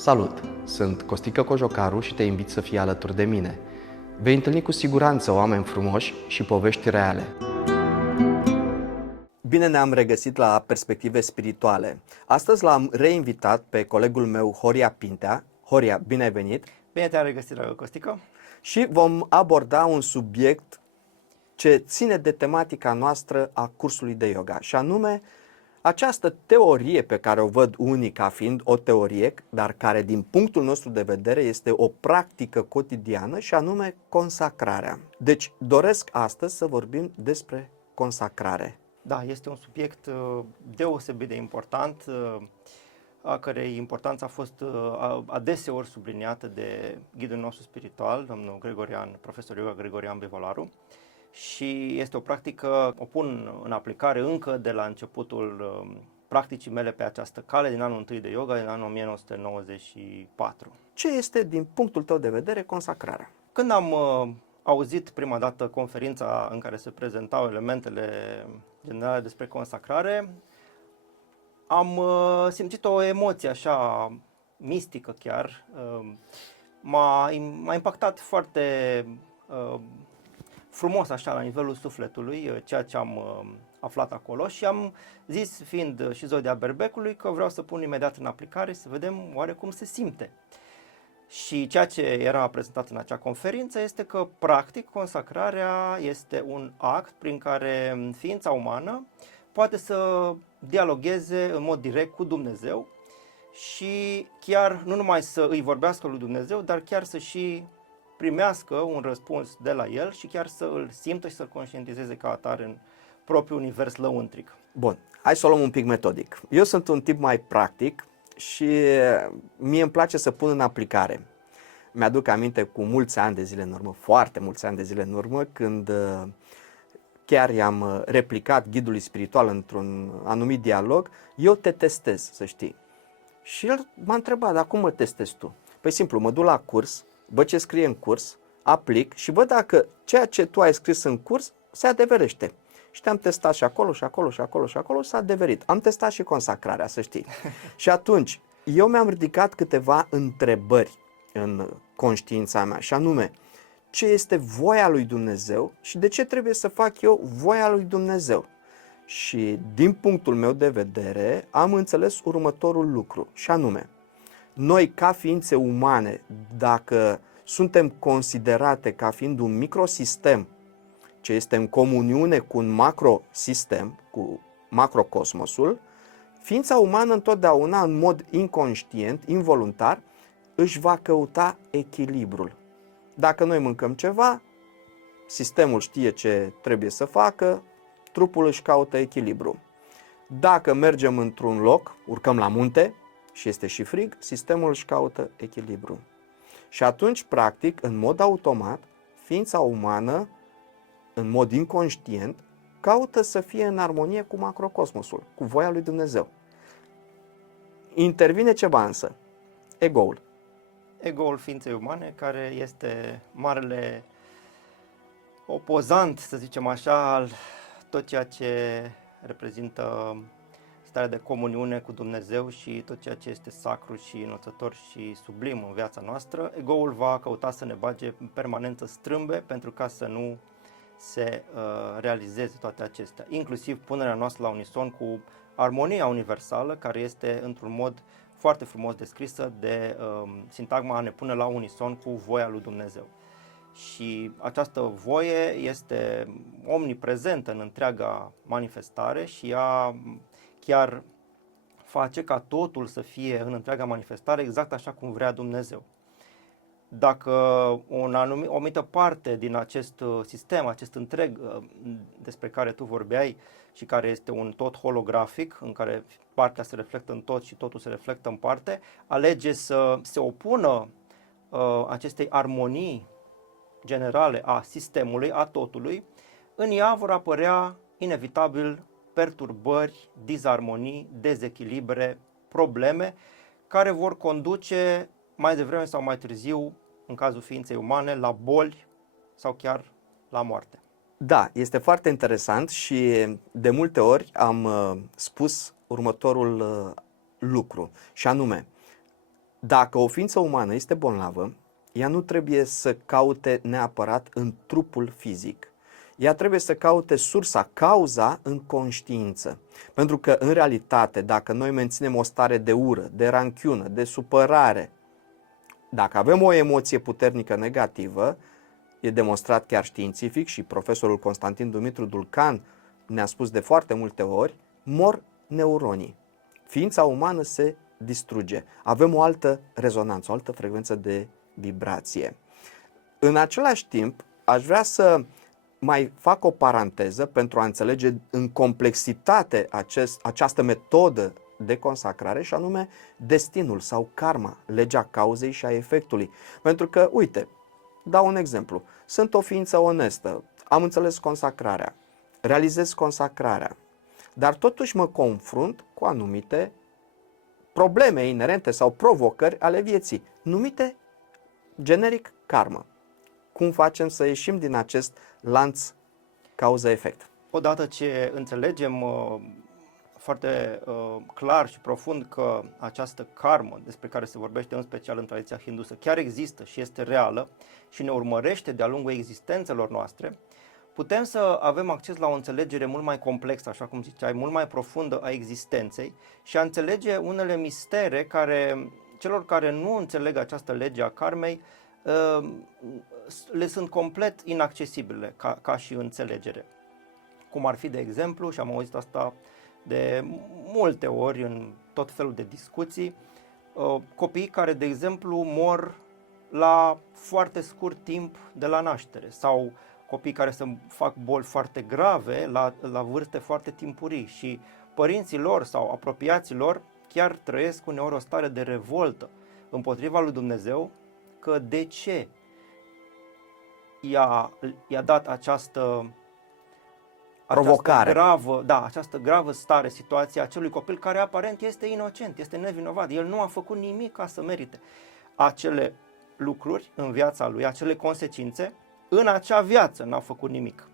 Salut! Sunt Costică Cojocaru și te invit să fii alături de mine. Vei întâlni cu siguranță oameni frumoși și povești reale. Bine ne-am regăsit la Perspective Spirituale. Astăzi l-am reinvitat pe colegul meu, Horia Pintea. Horia, bine ai venit! Bine te-am regăsit, dragă Costică! Și vom aborda un subiect ce ține de tematica noastră a cursului de yoga, și anume această teorie pe care o văd unii ca fiind o teorie, dar care din punctul nostru de vedere este o practică cotidiană, și anume consacrarea. Deci doresc astăzi să vorbim despre consacrare. Da, este un subiect deosebit de important, a cărei importanță a fost adeseori subliniată de ghidul nostru spiritual, domnul Gregorian, profesor yoga Gregorian Bevolaru, și este o practică, o pun în aplicare încă de la începutul practicii mele pe această cale, din anul întâi de yoga, din anul 1994. Ce este, din punctul tău de vedere, consacrarea? Când am auzit prima dată conferința în care se prezentau elementele generale despre consacrare, am simțit o emoție așa mistică chiar. M-a impactat foarte frumos așa la nivelul sufletului ceea ce am aflat acolo și am zis, fiind și zodia Berbecului, că vreau să pun imediat în aplicare să vedem oare cum se simte. Și ceea ce era prezentat în acea conferință este că, practic, consacrarea este un act prin care ființa umană poate să dialogueze în mod direct cu Dumnezeu și chiar nu numai să îi vorbească lui Dumnezeu, dar chiar să și primească un răspuns de la El și chiar să îl simtă și să-l conștientizeze ca atare în propriul univers lăuntric. Bun, hai să o luăm un pic metodic. Eu sunt un tip mai practic și mie îmi place să pun în aplicare. Mi-aduc aminte cu mulți ani de zile în urmă, foarte mulți ani de zile în urmă, când chiar i-am replicat ghidului spiritual într-un anumit dialog: eu te testez, să știi. Și el m-a întrebat: dar cum mă testezi tu? Păi simplu, mă duc la curs, văd ce scrie în curs, aplic și văd dacă ceea ce tu ai scris în curs se adeverește. Și te-am testat și acolo, și acolo, și acolo, și acolo, s-a adeverit. Am testat și consacrarea, să știi. Și atunci, eu mi-am ridicat câteva întrebări în conștiința mea, și anume: ce este voia lui Dumnezeu și de ce trebuie să fac eu voia lui Dumnezeu? Și din punctul meu de vedere am înțeles următorul lucru, și anume: noi ca ființe umane, dacă suntem considerate ca fiind un microsistem ce este în comuniune cu un macrosistem, cu macrocosmosul, ființa umană întotdeauna, în mod inconștient, involuntar, își va căuta echilibrul. Dacă noi mâncăm ceva, sistemul știe ce trebuie să facă, trupul își caută echilibru. Dacă mergem într-un loc, urcăm la munte și este și frig, sistemul își caută echilibru. Și atunci, practic, în mod automat, ființa umană, în mod inconștient, caută să fie în armonie cu macrocosmosul, cu voia lui Dumnezeu. Intervine ceva însă: ego-ul. Ego-ul ființei umane, care este marele opozant, să zicem așa, al tot ceea ce reprezintă starea de comuniune cu Dumnezeu și tot ceea ce este sacru și înălțător și sublim în viața noastră. Ego-ul va căuta să ne bage în permanență strâmbe pentru ca să nu se realizeze toate acestea, inclusiv punerea noastră la unison cu armonia universală, care este într-un mod foarte frumos descrisă de sintagma a ne pune la unison cu voia lui Dumnezeu. Și această voie este omniprezentă în întreaga manifestare și ea chiar face ca totul să fie în întreaga manifestare exact așa cum vrea Dumnezeu. Dacă o anumită parte din acest sistem, acest întreg despre care tu vorbeai și care este un tot holografic, în care partea se reflectă în tot și totul se reflectă în parte, alege să se opună acestei armonii generale a sistemului, a totului, în ea vor apărea inevitabil perturbări, dizarmonii, dezechilibre, probleme care vor conduce mai devreme sau mai târziu, în cazul ființei umane, la boli sau chiar la moarte. Da, este foarte interesant și de multe ori am spus următorul lucru, și anume: Dacă o ființă umană este bolnavă, ea nu trebuie să caute neapărat în trupul fizic. Ea trebuie să caute sursa, cauza în conștiință. Pentru că, în realitate, dacă noi menținem o stare de ură, de ranchiună, de supărare, dacă avem o emoție puternică negativă, e demonstrat chiar științific și profesorul Constantin Dumitru Dulcan ne-a spus de foarte multe ori, mor neuronii. Ființa umană se distruge. Avem o altă rezonanță, o altă frecvență de vibrație. În același timp, aș vrea să mai fac o paranteză pentru a înțelege în complexitate această metodă de consacrare și anume destinul sau karma, legea cauzei și a efectului. Pentru că, uite, dau un exemplu. Sunt o ființă onestă, am înțeles consacrarea, realizez consacrarea, dar totuși mă confrunt cu anumite probleme inerente sau provocări ale vieții, numite generic karmă. Cum facem să ieșim din acest lanț cauză-efect? Odată ce înțelegem foarte clar și profund că această karmă despre care se vorbește în special în tradiția hindusă chiar există și este reală și ne urmărește de-a lungul existențelor noastre, putem să avem acces la o înțelegere mult mai complexă, așa cum ziceai, mult mai profundă a existenței și a înțelege unele mistere care celor care nu înțeleg această lege a karmei le sunt complet inaccesibile ca și înțelegere. Cum ar fi, de exemplu, și am auzit asta de multe ori în tot felul de discuții, copiii care, de exemplu, mor la foarte scurt timp de la naștere sau copii care se fac boli foarte grave la vârste foarte timpurii și părinții lor sau apropiații lor chiar trăiesc uneori o stare de revoltă împotriva lui Dumnezeu că de ce i-a dat această provocare. Această gravă stare, situația acelui copil care aparent este inocent, este nevinovat. El nu a făcut nimic ca să merite acele lucruri în viața lui, acele consecințe. În acea viață n-a făcut nimic.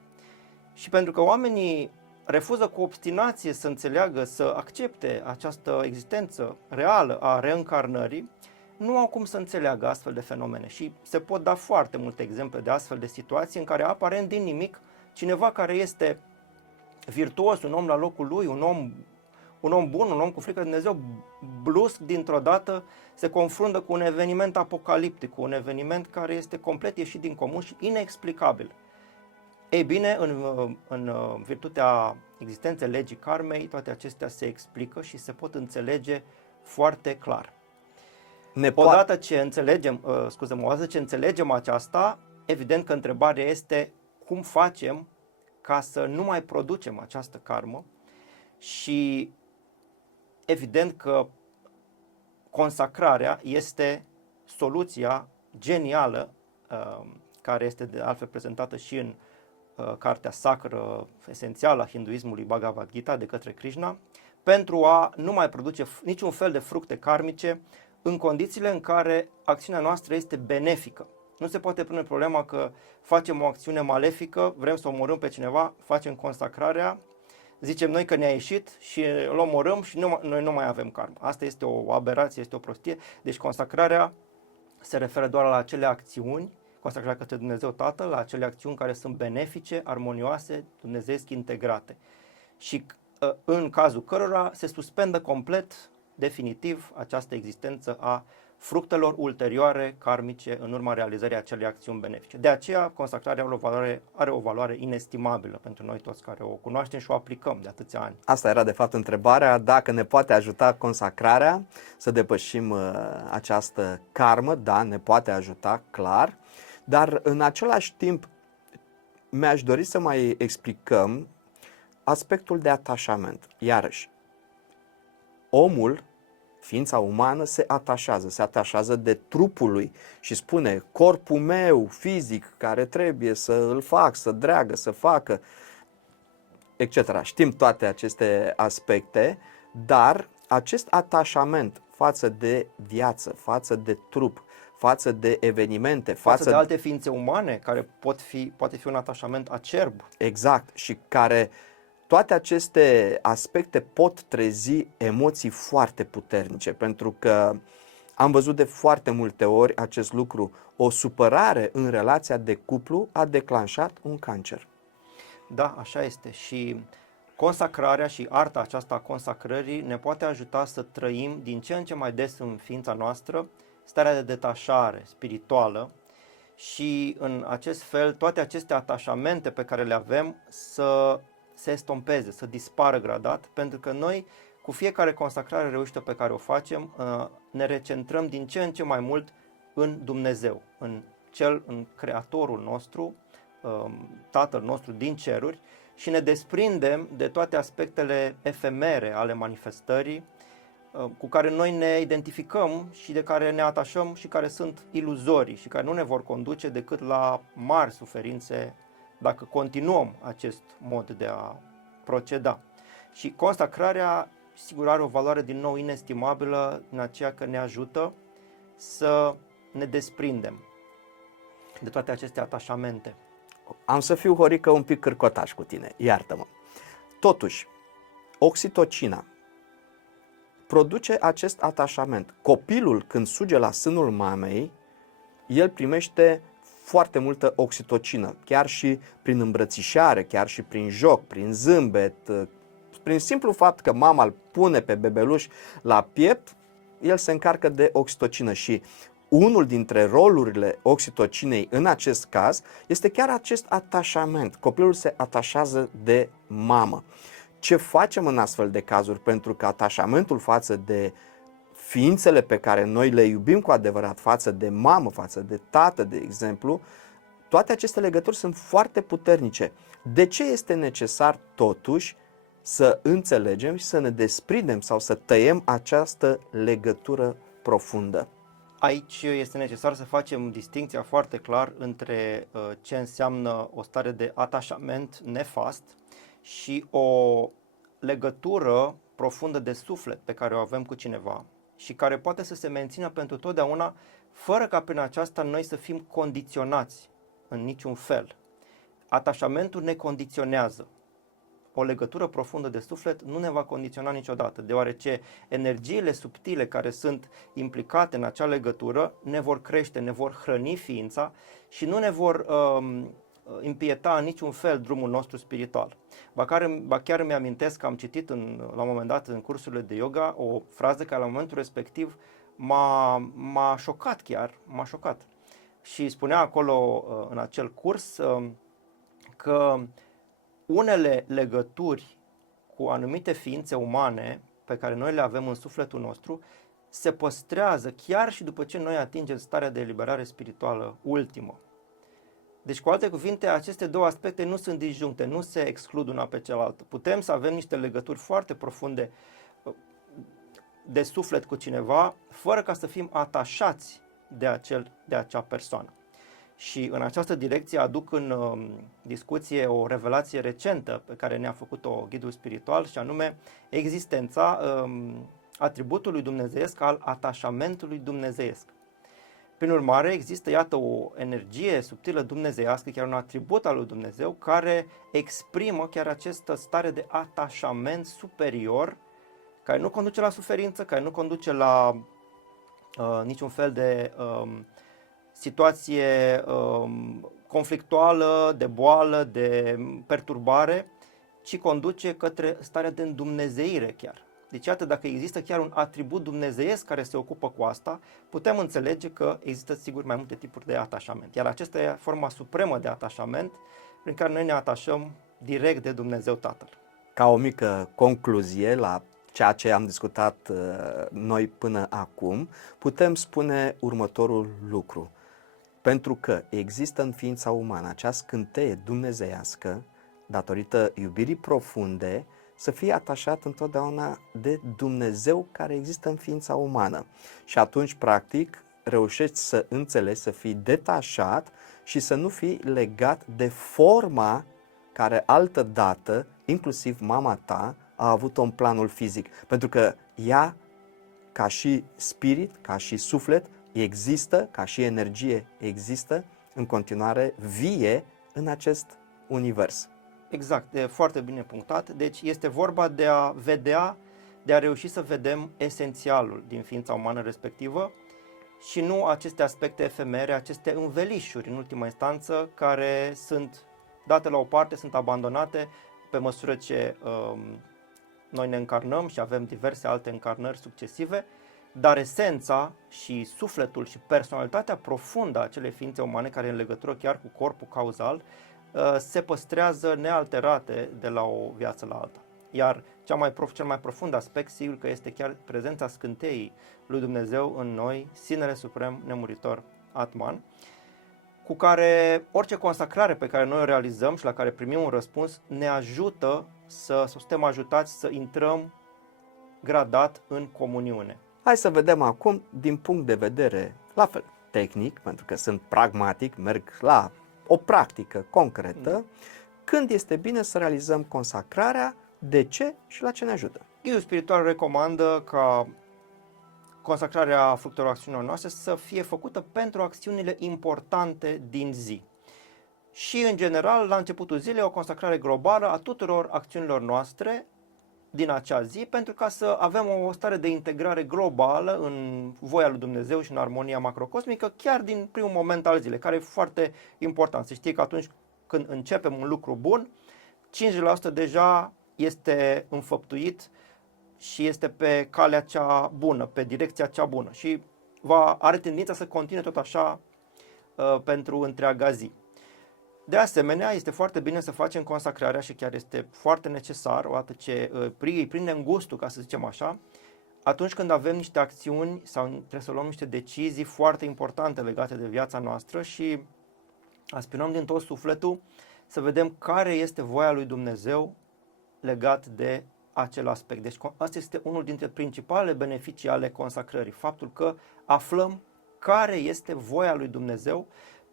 Și pentru că oamenii refuză cu obstinație să înțeleagă, să accepte această existență reală a reîncarnării, nu au cum să înțeleagă astfel de fenomene. Și se pot da foarte multe exemple de astfel de situații în care aparent din nimic cineva care este virtuos, un om la locul lui, un om bun, un om cu frică de Dumnezeu, brusc dintr-o dată se confruntă cu un eveniment apocaliptic, cu un eveniment care este complet ieșit din comun și inexplicabil. Ei bine, în virtutea existenței legii karmei, toate acestea se explică și se pot înțelege foarte clar. Odată ce înțelegem aceasta, evident că întrebarea este cum facem ca să nu mai producem această karmă și evident că consacrarea este soluția genială care este de altfel prezentată și în cartea sacră esențială a hinduismului Bhagavad Gita de către Krishna pentru a nu mai produce niciun fel de fructe karmice în condițiile în care acțiunea noastră este benefică. Nu se poate pune problema că facem o acțiune malefică, vrem să omorâm pe cineva, facem consacrarea, zicem noi că ne-a ieșit și îl omorâm și noi nu mai avem karmă. Asta este o aberație, este o prostie. Deci consacrarea se referă doar la acele acțiuni, consacrarea către Dumnezeu Tatăl, la acele acțiuni care sunt benefice, armonioase, dumnezeiesc integrate. Și în cazul cărora se suspendă complet, definitiv, această existență a fructelor ulterioare karmice în urma realizării acelei acțiuni benefice. De aceea, consacrarea are o valoare inestimabilă pentru noi toți care o cunoaștem și o aplicăm de atâția ani. Asta era de fapt întrebarea, dacă ne poate ajuta consacrarea să depășim această karmă. Da, ne poate ajuta, clar, dar în același timp mi-aș dori să mai explicăm aspectul de atașament. Iarăși, omul, ființa umană, se atașează de trupul lui și spune corpul meu fizic care trebuie să îl fac, să dreagă, să facă, etc. Știm toate aceste aspecte, dar acest atașament față de viață, față de trup, față de evenimente, față de alte ființe umane, care poate fi un atașament acerb. Exact, și care toate aceste aspecte pot trezi emoții foarte puternice, pentru că Am văzut de foarte multe ori acest lucru. O supărare în relația de cuplu a declanșat un cancer. Da, așa este și consacrarea și arta aceasta a consacrării ne poate ajuta să trăim din ce în ce mai des în ființa noastră starea de detașare spirituală și în acest fel toate aceste atașamente pe care le avem să se estompeze, să dispară gradat, pentru că noi cu fiecare consacrare reușită pe care o facem ne recentrăm din ce în ce mai mult în Dumnezeu, în Creatorul nostru, Tatăl nostru din ceruri și ne desprindem de toate aspectele efemere ale manifestării cu care noi ne identificăm și de care ne atașăm și care sunt iluzorii și care nu ne vor conduce decât la mari suferințe dacă continuăm acest mod de a proceda. Și consacrarea, sigur, are o valoare din nou inestimabilă în aceea că ne ajută să ne desprindem de toate aceste atașamente. Am să fiu, Horică, un pic cârcotaș cu tine, iartă-mă. Totuși, oxitocina produce acest atașament. Copilul, când suge la sânul mamei, el primește foarte multă oxitocină, chiar și prin îmbrățișare, chiar și prin joc, prin zâmbet, prin simplu fapt că mama îl pune pe bebeluș la piept, el se încarcă de oxitocină și unul dintre rolurile oxitocinei în acest caz este chiar acest atașament. Copilul se atașează de mamă. Ce facem în astfel de cazuri? Pentru că atașamentul față de ființele pe care noi le iubim cu adevărat, față de mamă, față de tată, de exemplu, toate aceste legături sunt foarte puternice. De ce este necesar totuși să înțelegem și să ne desprindem sau să tăiem această legătură profundă? Aici este necesar să facem distincția foarte clar între ce înseamnă o stare de atașament nefast și o legătură profundă de suflet pe care o avem cu cineva și care poate să se mențină pentru totdeauna fără ca prin aceasta noi să fim condiționați în niciun fel. Atașamentul ne condiționează. O legătură profundă de suflet nu ne va condiționa niciodată, deoarece energiile subtile care sunt implicate în acea legătură ne vor crește, ne vor hrăni ființa și nu ne vor impieta în niciun fel drumul nostru spiritual. Ba chiar îmi amintesc că am citit la un moment dat în cursurile de yoga o frază care la momentul respectiv m-a șocat chiar, m-a șocat. Și spunea acolo în acel curs că unele legături cu anumite ființe umane pe care noi le avem în sufletul nostru se păstrează chiar și după ce noi atingem starea de eliberare spirituală ultimă. Deci, cu alte cuvinte, aceste două aspecte nu sunt disjuncte, nu se exclud una pe cealaltă. Putem să avem niște legături foarte profunde de suflet cu cineva, fără ca să fim atașați de acea persoană. Și în această direcție aduc în discuție o revelație recentă pe care ne-a făcut-o ghidul spiritual și anume existența atributului dumnezeiesc al atașamentului dumnezeiesc. Prin urmare, există, iată, o energie subtilă dumnezeiască, chiar un atribut al lui Dumnezeu, care exprimă chiar această stare de atașament superior, care nu conduce la suferință, care nu conduce la niciun fel de situație conflictuală, de boală, de perturbare, ci conduce către starea de îndumnezeire chiar. Deci, iată, dacă există chiar un atribut dumnezeiesc care se ocupă cu asta, putem înțelege că există, sigur, mai multe tipuri de atașament. Iar acesta e forma supremă de atașament prin care noi ne atașăm direct de Dumnezeu Tatăl. Ca o mică concluzie la ceea ce am discutat noi până acum, putem spune următorul lucru. Pentru că există în ființa umană acea scânteie dumnezeiască, datorită iubirii profunde, să fie atașat întotdeauna de Dumnezeu care există în ființa umană. Și atunci, practic, reușești să înțelegi, să fii detașat și să nu fii legat de forma care altădată, inclusiv mama ta, a avut-o în planul fizic. Pentru că ea, ca și spirit, ca și suflet, există, ca și energie există, în continuare vie în acest univers. Exact, e foarte bine punctat. Deci este vorba de a vedea, de a reuși să vedem esențialul din ființa umană respectivă și nu aceste aspecte efemere, aceste învelișuri în ultima instanță care sunt date la o parte, sunt abandonate pe măsură ce noi ne încarnăm și avem diverse alte încarnări succesive, dar esența și sufletul și personalitatea profundă a acelei ființe umane, care e în legătură chiar cu corpul cauzal, se păstrează nealterate de la o viață la alta. Iar cel mai profund aspect, sigur că este chiar prezența scânteii lui Dumnezeu în noi, Sinele Suprem Nemuritor Atman, cu care orice consacrare pe care noi o realizăm și la care primim un răspuns ne ajută să suntem ajutați să intrăm gradat în comuniune. Hai să vedem acum din punct de vedere, la fel, tehnic, pentru că sunt pragmatic, merg la o practică concretă, când este bine să realizăm consacrarea, de ce și la ce ne ajută. Ghidul spiritual recomandă ca consacrarea fructelor acțiunilor noastre să fie făcută pentru acțiunile importante din zi. Și, în general, la începutul zilei, o consacrare globală a tuturor acțiunilor noastre din acea zi, pentru ca să avem o stare de integrare globală în voia lui Dumnezeu și în armonia macrocosmică, chiar din primul moment al zilei, care e foarte important. Să știi că atunci când începem un lucru bun, 50% deja este înfăptuit și este pe calea cea bună, pe direcția cea bună și are tendința să continue tot așa pentru întreaga zi. De asemenea, este foarte bine să facem consacrarea și chiar este foarte necesar, odată ce îi prindem gustul, ca să zicem așa, atunci când avem niște acțiuni sau trebuie să luăm niște decizii foarte importante legate de viața noastră și aspirăm din tot sufletul să vedem care este voia lui Dumnezeu legat de acel aspect. Deci asta este unul dintre principalele beneficii ale consacrării, faptul că aflăm care este voia lui Dumnezeu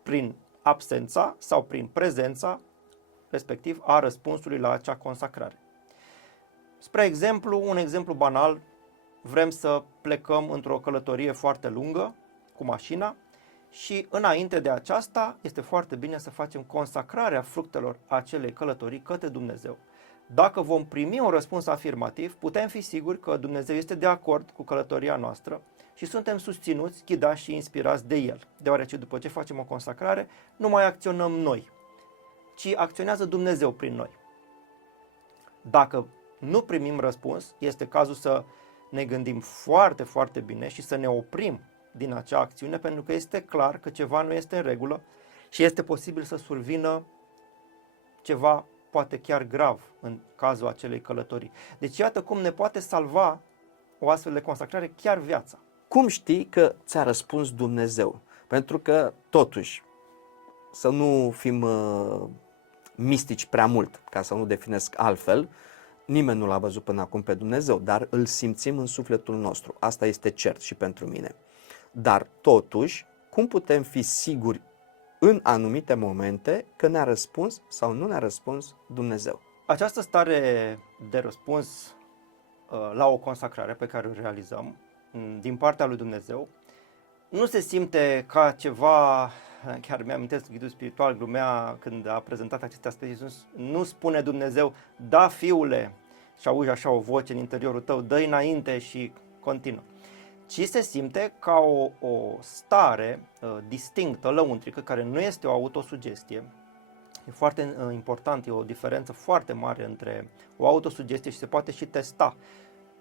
prin absența sau prin prezența, respectiv, a răspunsului la acea consacrare. Spre exemplu, un exemplu banal, vrem să plecăm într-o călătorie foarte lungă cu mașina și înainte de aceasta este foarte bine să facem consacrarea fructelor acelei călătorii către Dumnezeu. Dacă vom primi un răspuns afirmativ, putem fi siguri că Dumnezeu este de acord cu călătoria noastră și suntem susținuți, ghidați și inspirați de El, deoarece după ce facem o consacrare, nu mai acționăm noi, ci acționează Dumnezeu prin noi. Dacă nu primim răspuns, este cazul să ne gândim foarte, foarte bine și să ne oprim din acea acțiune, pentru că este clar că ceva nu este în regulă și este posibil să survină ceva poate chiar grav în cazul acelei călătorii. Deci iată cum ne poate salva o astfel de consacrare chiar viața. Cum știi că ți-a răspuns Dumnezeu? Pentru că, totuși, să nu fim mistici prea mult, ca să nu definesc altfel, nimeni nu l-a văzut până acum pe Dumnezeu, dar îl simțim în sufletul nostru. Asta este cert și pentru mine. Dar, totuși, cum putem fi siguri în anumite momente că ne-a răspuns sau nu ne-a răspuns Dumnezeu? Această stare de răspuns la o consacrare pe care o realizăm din partea lui Dumnezeu nu se simte ca ceva, chiar mi-amintesc, ghidul spiritual glumea când a prezentat aceste aspecte, nu spune Dumnezeu, da fiule, și auzi așa o voce în interiorul tău, dă-i înainte și continuă. Ci se simte ca o stare distinctă, lăuntrică, care nu este o autosugestie. E foarte important, e o diferență foarte mare între o autosugestie și se poate și testa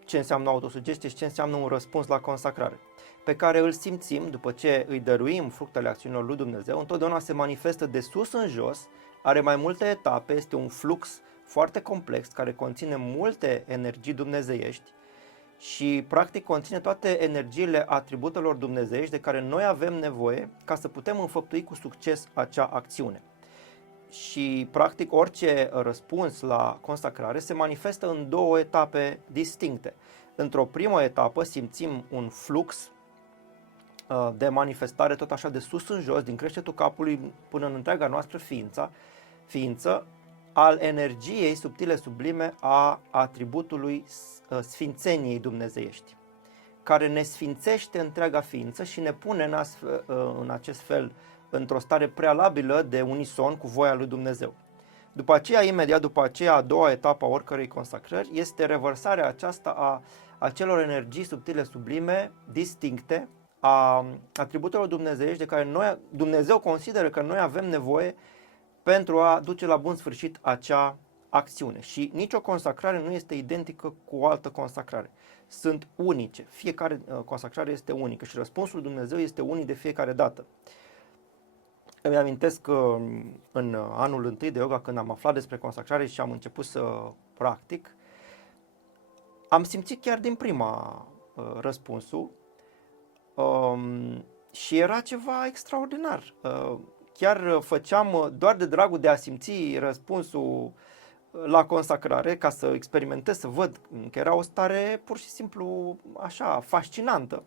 ce înseamnă autosugestie și ce înseamnă un răspuns la consacrare, pe care îl simțim după ce îi dăruim fructele acțiunilor lui Dumnezeu. Întotdeauna se manifestă de sus în jos, are mai multe etape, este un flux foarte complex care conține multe energii dumnezeiești și practic conține toate energiile atributelor dumnezeiești de care noi avem nevoie ca să putem înfăptui cu succes acea acțiune. Și practic orice răspuns la consacrare se manifestă în două etape distincte. Într-o primă etapă simțim un flux de manifestare tot așa de sus în jos, din creștetul capului până în întreaga noastră ființă, al energiei subtile sublime a atributului sfințeniei dumnezeiești, care ne sfințește întreaga ființă și ne pune în acest fel într-o stare prealabilă de unison cu voia lui Dumnezeu. După aceea, imediat după aceea, a doua etapă a oricărei consacrări este revărsarea aceasta a acelor energii subtile sublime, distincte, a atributelor dumnezeiești de care Dumnezeu consideră că noi avem nevoie pentru a duce la bun sfârșit acea acțiune. Și nicio consacrare nu este identică cu o altă consacrare. Sunt unice. Fiecare consacrare este unică și răspunsul lui Dumnezeu este unic de fiecare dată. Îmi amintesc că în anul întâi de yoga, când am aflat despre consacrare și am început să practic, am simțit chiar din prima răspunsul și era ceva extraordinar. Chiar făceam doar de dragul de a simți răspunsul la consacrare, ca să experimentez, să văd că era o stare pur și simplu așa, fascinantă.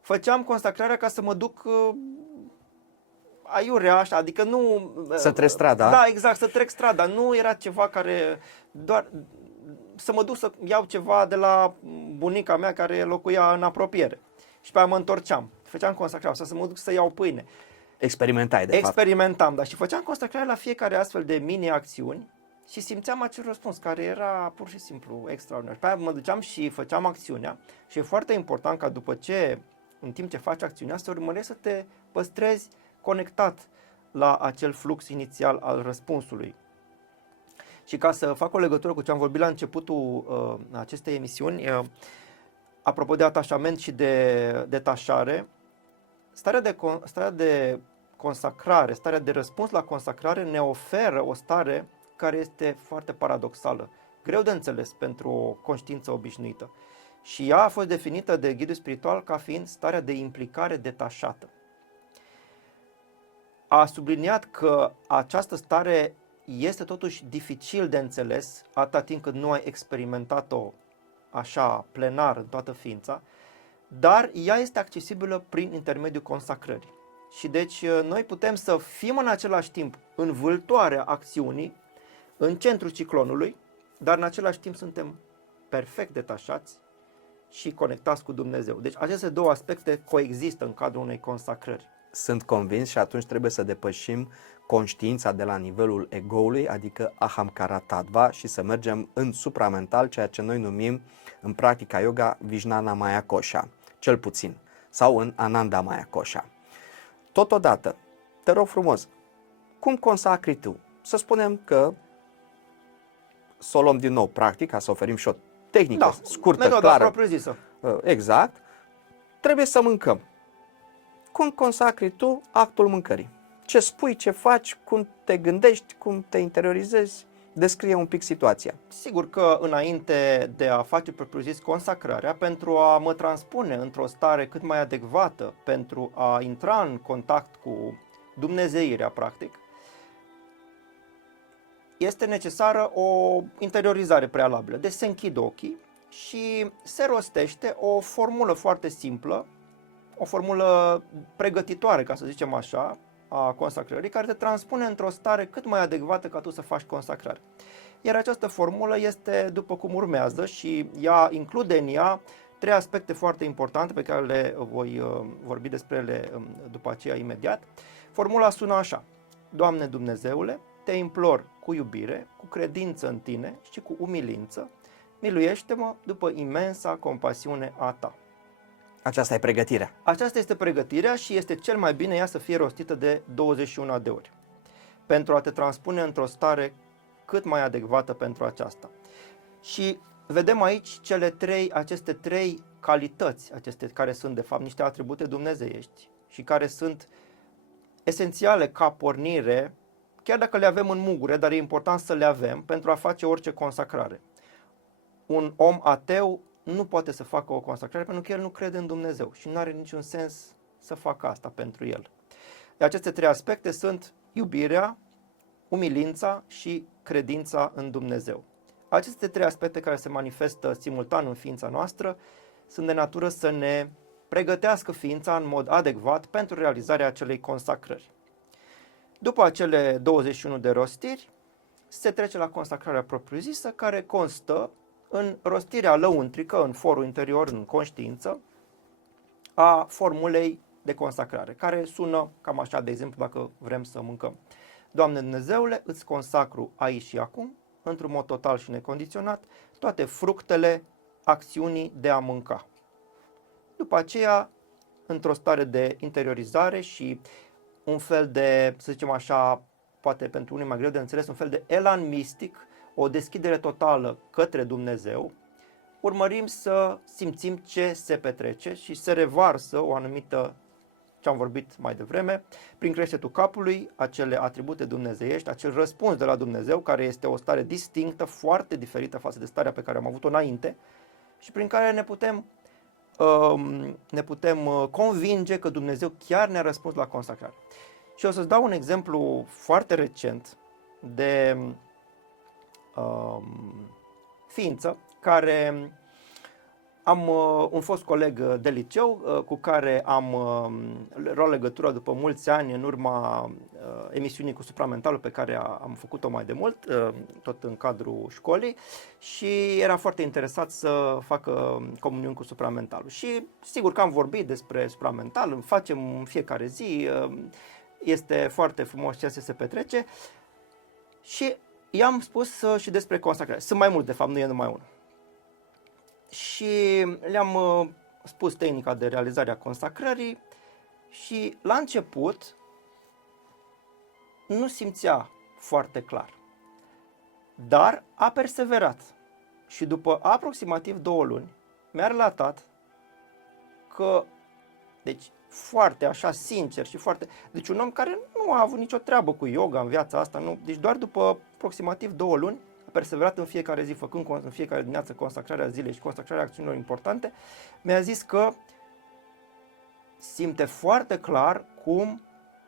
Făceam consacrarea ca să mă duc aiurea, așa, adică nu... Să treci strada. Da, exact, să trec strada. Nu era ceva care doar... Să mă duc să iau ceva de la bunica mea care locuia în apropiere. Și pe aia mă întorceam. Făceam consacrare, sau să mă duc să iau pâine. Experimentai, de fapt. Experimentam, da. Și făceam consacrare la fiecare astfel de mini-acțiuni și simțeam acel răspuns care era pur și simplu extraordinar. Pe aia mă duceam și făceam acțiunea și e foarte important ca după ce, în timp ce faci acțiunea, să urmărești să te păstrezi conectat la acel flux inițial al răspunsului. Și ca să fac o legătură cu ce am vorbit la începutul acestei emisiuni, apropo de atașament și de detașare, starea de consacrare, starea de răspuns la consacrare ne oferă o stare care este foarte paradoxală, greu de înțeles pentru o conștiință obișnuită. Și ea a fost definită de ghidul spiritual ca fiind starea de implicare detașată. A subliniat că această stare este totuși dificil de înțeles atâta timp cât nu ai experimentat-o așa plenar în toată ființa, dar ea este accesibilă prin intermediul consacrării. Și deci noi putem să fim în același timp în vâltoarea acțiunii, în centrul ciclonului, dar în același timp suntem perfect detașați și conectați cu Dumnezeu. Deci aceste două aspecte coexistă în cadrul unei consacrări. Sunt convins și atunci trebuie să depășim conștiința de la nivelul egoului, adică ahamkara tattva, și să mergem în supramental, ceea ce noi numim în practica yoga Vijnana Maya Kosha, cel puțin, sau în Ananda Maya Kosha. Totodată, te rog frumos, cum consacri tu? Să spunem că, să o luăm din nou practic, ca să oferim și o tehnică scurtă, clară. Propriu-zisă. Exact. Trebuie să mâncăm. Cum consacri tu actul mâncării? Ce spui, ce faci, cum te gândești, cum te interiorizezi? Descrie un pic situația. Sigur că înainte de a face propriu-zis consacrarea, pentru a mă transpune într-o stare cât mai adecvată, pentru a intra în contact cu dumnezeirea, practic, este necesară o interiorizare prealabilă. Deci se închid ochii și se rostește o formulă foarte simplă, o formulă pregătitoare, ca să zicem așa, a consacrării, care te transpune într-o stare cât mai adecvată ca tu să faci consacrare. Iar această formulă este după cum urmează și ea include în ea trei aspecte foarte importante pe care le voi vorbi despre ele după aceea imediat. Formula sună așa: Doamne Dumnezeule, te implor cu iubire, cu credință în tine și cu umilință, miluiește-mă după imensa compasiune a ta. Aceasta e pregătirea. Aceasta este pregătirea și este cel mai bine ea să fie rostită de 21 de ori, pentru a te transpune într-o stare cât mai adecvată pentru aceasta. Și vedem aici aceste trei calități, care sunt de fapt niște atribute dumnezeiești și care sunt esențiale ca pornire, chiar dacă le avem în mugure, dar e important să le avem pentru a face orice consacrare. Un om ateu nu poate să facă o consacrare pentru că el nu crede în Dumnezeu și nu are niciun sens să facă asta pentru el. Aceste trei aspecte sunt iubirea, umilința și credința în Dumnezeu. Aceste trei aspecte care se manifestă simultan în ființa noastră sunt de natură să ne pregătească ființa în mod adecvat pentru realizarea acelei consacrări. După acele 21 de rostiri, se trece la consacrarea propriu-zisă, care constă în rostirea lăuntrică, în forul interior, în conștiință, a formulei de consacrare, care sună cam așa, de exemplu, dacă vrem să mâncăm. Doamne Dumnezeule, îți consacru aici și acum, într-un mod total și necondiționat, toate fructele acțiunii de a mânca. După aceea, într-o stare de interiorizare și un fel de, să zicem așa, poate pentru unii mai greu de înțeles, un fel de elan mistic, o deschidere totală către Dumnezeu, urmărim să simțim ce se petrece și se revarsă o anumită, ce am vorbit mai devreme, prin creștetul capului, acele atribute dumnezeiești, acel răspuns de la Dumnezeu, care este o stare distinctă, foarte diferită față de starea pe care am avut-o înainte și prin care ne putem convinge că Dumnezeu chiar ne-a răspuns la consacrare. Și o să-ți dau un exemplu foarte recent de ființă care am un fost coleg de liceu cu care am luat legătură după mulți ani în urma emisiunii cu supramentalul pe care am făcut-o mai de mult, tot în cadrul școlii, și era foarte interesat să facă comuniuni cu supramentalul. Și sigur că am vorbit despre supramental, îl facem în fiecare zi, este foarte frumos ce se petrece și i-am spus și despre consacrare. Sunt mai mulți, de fapt, nu e numai unul. Și le-am spus tehnica de realizare a consacrării și la început nu simțea foarte clar, dar a perseverat și după aproximativ 2 luni mi-a relatat că, deci foarte așa sincer și foarte, deci un om care nu a avut nicio treabă cu yoga în viața asta, nu, deci doar după aproximativ 2 luni a perseverat în fiecare zi, făcând în fiecare dimineață consacrarea zilei și consacrarea acțiunilor importante, mi-a zis că simte foarte clar cum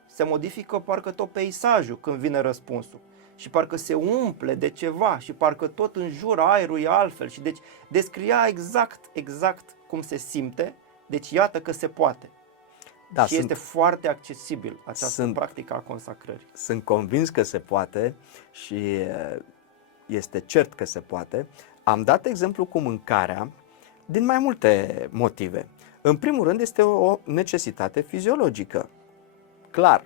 se modifică parcă tot peisajul când vine răspunsul și parcă se umple de ceva și parcă tot în jur aerul e altfel și deci descria exact cum se simte, deci iată că se poate. Da, și este foarte accesibil această practică a consacrării. Sunt convins că se poate și este cert că se poate. Am dat exemplu cu mâncarea din mai multe motive. În primul rând este o necesitate fiziologică, clar.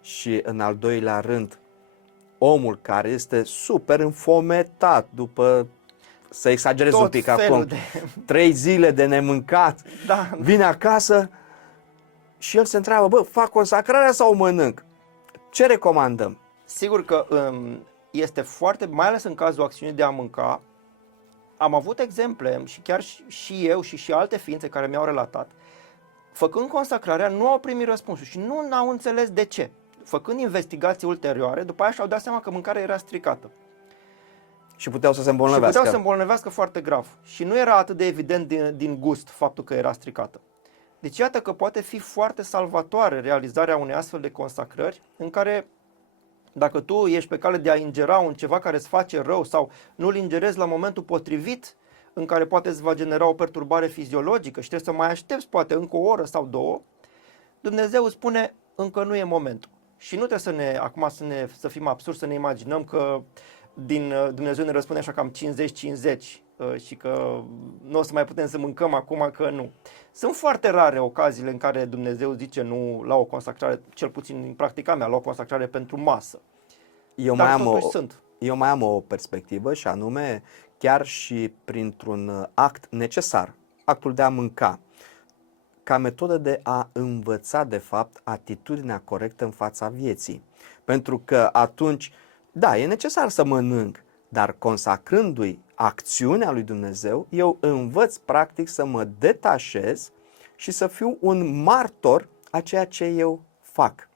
Și în al doilea rând, omul care este super înfometat după, să exagerez un pic acum, 3 zile de nemâncat, da, vine acasă și el se întreabă, bă, fac consacrarea sau mănânc? Ce recomandăm? Sigur că este foarte, mai ales în cazul acțiunii de a mânca, am avut exemple și chiar și eu și alte ființe care mi-au relatat, făcând consacrarea nu au primit răspunsul și nu au înțeles de ce. Făcând investigații ulterioare, după aia și-au dat seama că mâncarea era stricată. Și puteau să se îmbolnăvească. Și puteau să îmbolnăvească foarte grav. Și nu era atât de evident din gust faptul că era stricată. Deci iată că poate fi foarte salvatoare realizarea unei astfel de consacrări în care dacă tu ești pe cale de a ingera un ceva care îți face rău sau nu îl ingerezi la momentul potrivit în care poate îți va genera o perturbare fiziologică și trebuie să mai aștepți poate încă 1 oră sau 2, Dumnezeu îți spune încă nu e momentul. Și nu trebuie să fim absurdi, să ne imaginăm că Dumnezeu ne răspunde așa cam 50-50 și că nu o să mai putem să mâncăm acum, că nu. Sunt foarte rare ocaziile în care Dumnezeu zice nu la o consacrare, cel puțin în practica mea, la o consacrare pentru masă. Eu mai am o perspectivă și anume chiar și printr-un act necesar, actul de a mânca, ca metodă de a învăța de fapt atitudinea corectă în fața vieții. Pentru că atunci, da, e necesar să mănânc, dar consacrându-i acțiunea lui Dumnezeu, eu învăț practic să mă detașez și să fiu un martor a ceea ce eu fac.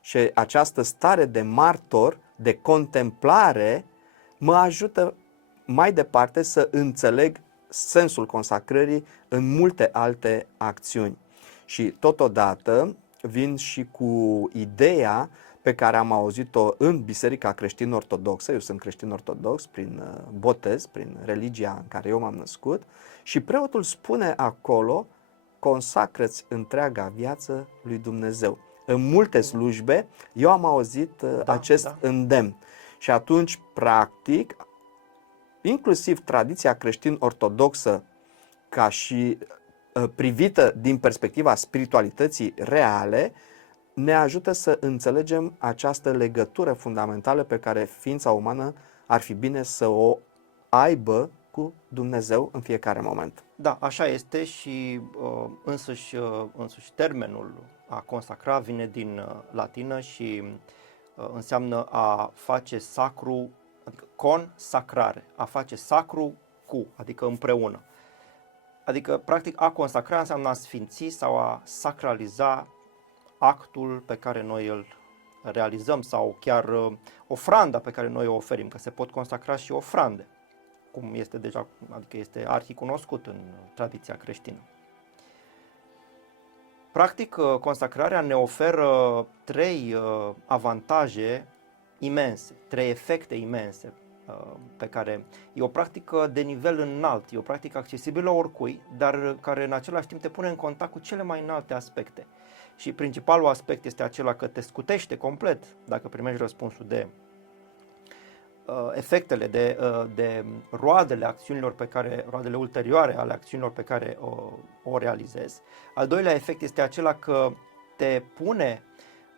Și această stare de martor, de contemplare, mă ajută mai departe să înțeleg sensul consacrării în multe alte acțiuni. Și totodată vin și cu ideea pe care am auzit-o în Biserica Creștin-Ortodoxă, eu sunt creștin-ortodox prin botez, prin religia în care eu m-am născut, și preotul spune acolo, consacră-ți întreaga viață lui Dumnezeu. În multe slujbe eu am auzit acest îndemn. Și atunci, practic, inclusiv tradiția creștin-ortodoxă, ca și privită din perspectiva spiritualității reale, ne ajută să înțelegem această legătură fundamentală pe care ființa umană ar fi bine să o aibă cu Dumnezeu în fiecare moment. Da, așa este și însuși termenul a consacra vine din latină și înseamnă a face sacru, adică consacrare, a face sacru cu, adică împreună. Adică, practic, a consacra înseamnă a sfinți sau a sacraliza actul pe care noi îl realizăm sau chiar ofranda pe care noi o oferim, că se pot consacra și ofrande, cum este deja, adică este arhicunoscut în tradiția creștină. Practic, consacrarea ne oferă trei avantaje imense, trei efecte imense pe care e o practică de nivel înalt, e o practică accesibilă oricui, dar care în același timp te pune în contact cu cele mai înalte aspecte. Și principalul aspect este acela că te scutește complet dacă primești răspunsul de efectele, de roadele acțiunilor roadele ulterioare ale acțiunilor pe care o realizezi. Al doilea efect este acela că te pune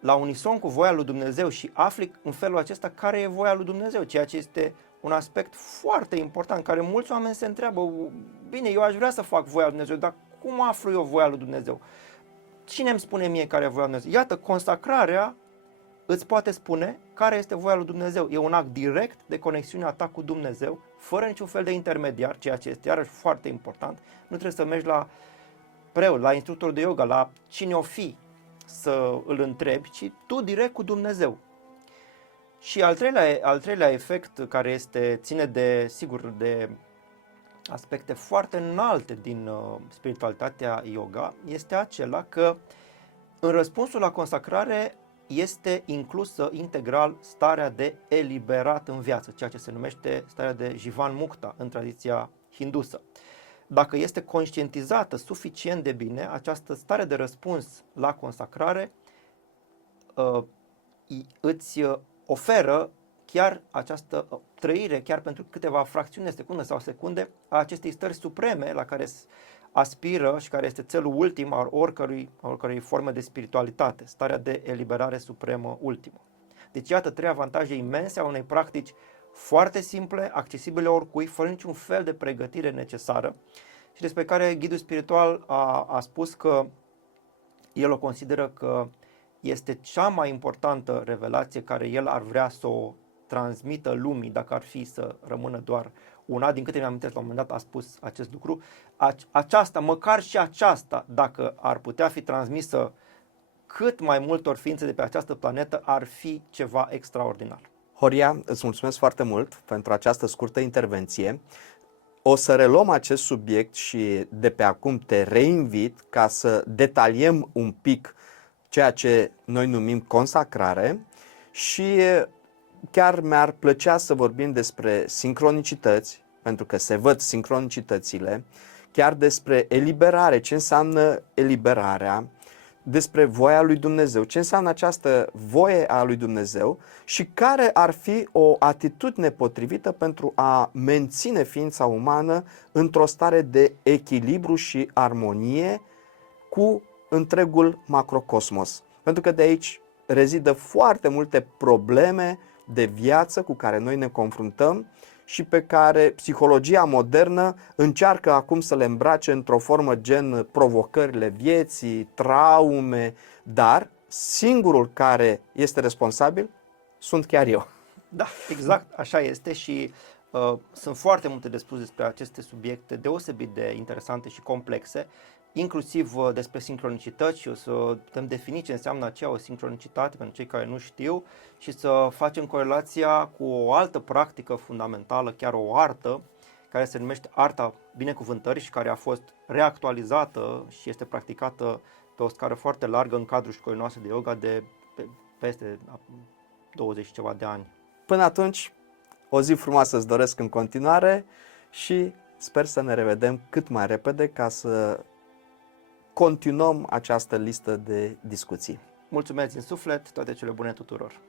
la unison cu voia lui Dumnezeu și afli în felul acesta care e voia lui Dumnezeu, ceea ce este un aspect foarte important, care mulți oameni se întreabă, bine, eu aș vrea să fac voia lui Dumnezeu, dar cum aflu eu voia lui Dumnezeu? Cine îmi spune mie care e voia lui Dumnezeu? Iată, consacrarea îți poate spune care este voia lui Dumnezeu. E un act direct de conexiune a ta cu Dumnezeu, fără niciun fel de intermediar, ceea ce este iarăși foarte important. Nu trebuie să mergi la preot, la instructor de yoga, la cine o fi să îl întrebi, ci tu direct cu Dumnezeu. Și al treilea efect care ține de, sigur, de aspecte foarte înalte din spiritualitatea yoga, este acela că în răspunsul la consacrare este inclusă integral starea de eliberat în viață, ceea ce se numește starea de Jivan Mukta în tradiția hindusă. Dacă este conștientizată suficient de bine, această stare de răspuns la consacrare îți oferă chiar această trăire, chiar pentru câteva fracțiuni de secundă sau secunde, a acestei stări supreme la care aspiră și care este țelul ultim al oricărei forme de spiritualitate, starea de eliberare supremă ultimă. Deci iată trei avantaje imense a unei practici foarte simple, accesibile oricui, fără niciun fel de pregătire necesară și despre care ghidul spiritual a spus că el o consideră că este cea mai importantă revelație care el ar vrea să o transmită lumii, dacă ar fi să rămână doar una. Din câte mi-am amintesc, la un moment dat a spus acest lucru. Aceasta, măcar și aceasta, dacă ar putea fi transmisă cât mai multor ființe de pe această planetă, ar fi ceva extraordinar. Horia, îți mulțumesc foarte mult pentru această scurtă intervenție. O să reluăm acest subiect și de pe acum te reinvit ca să detaliem un pic ceea ce noi numim consacrare și chiar mi-ar plăcea să vorbim despre sincronicități, pentru că se văd sincronicitățile, chiar despre eliberare, ce înseamnă eliberarea, despre voia lui Dumnezeu, ce înseamnă această voie a lui Dumnezeu și care ar fi o atitudine potrivită pentru a menține ființa umană într-o stare de echilibru și armonie cu întregul macrocosmos. Pentru că de aici rezidă foarte multe probleme de viață cu care noi ne confruntăm și pe care psihologia modernă încearcă acum să le îmbrace într-o formă gen provocările vieții, traume, dar singurul care este responsabil sunt chiar eu. Da, exact, așa este și sunt foarte multe de spus despre aceste subiecte deosebit de interesante și complexe, inclusiv despre sincronicități și o să putem defini ce înseamnă aceea o sincronicitate pentru cei care nu știu și să facem corelația cu o altă practică fundamentală, chiar o artă, care se numește arta binecuvântării și care a fost reactualizată și este practicată pe o scară foarte largă în cadrul școlii noastre de yoga de peste 20 și ceva de ani. Până atunci, o zi frumoasă îți doresc în continuare și sper să ne revedem cât mai repede ca să continuăm această listă de discuții. Mulțumesc din suflet, toate cele bune tuturor!